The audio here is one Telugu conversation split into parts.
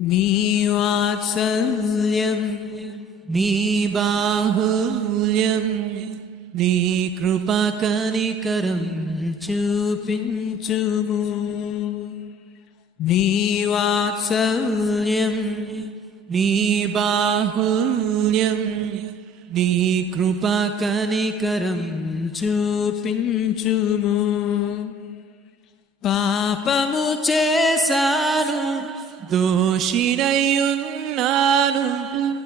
నీ వాత్సల్యం నీ బాహుల్యం నీ కృపా కనికరం చూపించుము. నీ వాత్సల్యం నీ బాహుల్యం నీ కృపా కనికరం చూపించుము. పాపము చేశాను దోషినయున్నాను,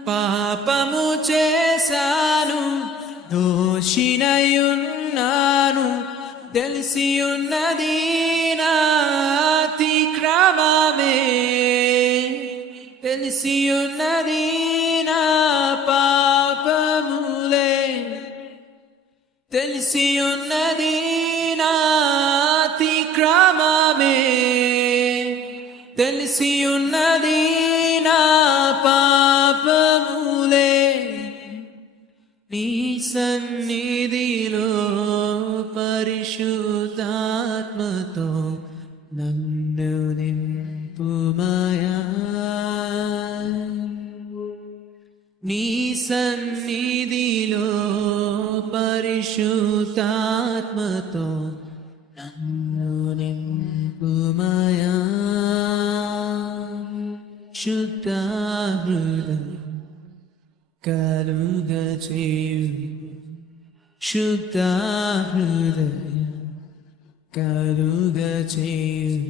పాపము చేశాను దోషినయున్నాను, తెలిసియున్నది నా అతిక్రమమే, తెలిసియున్నది నా పాపములే, తెలిసియున్నది నా అతిక్రమమే, తెలిసియున్నది నా పాపములే. నీ సన్నిధిలో పరిశుద్ధాత్మతో నన్ను నింపుమయా. నీ సన్నిధిలో పరిశుద్ధాత్మతో నన్ను నింపుమయా. శుద్ధ హృదయం కలుగచేయు, శుద్ధ హృదయం కలుగచేయు.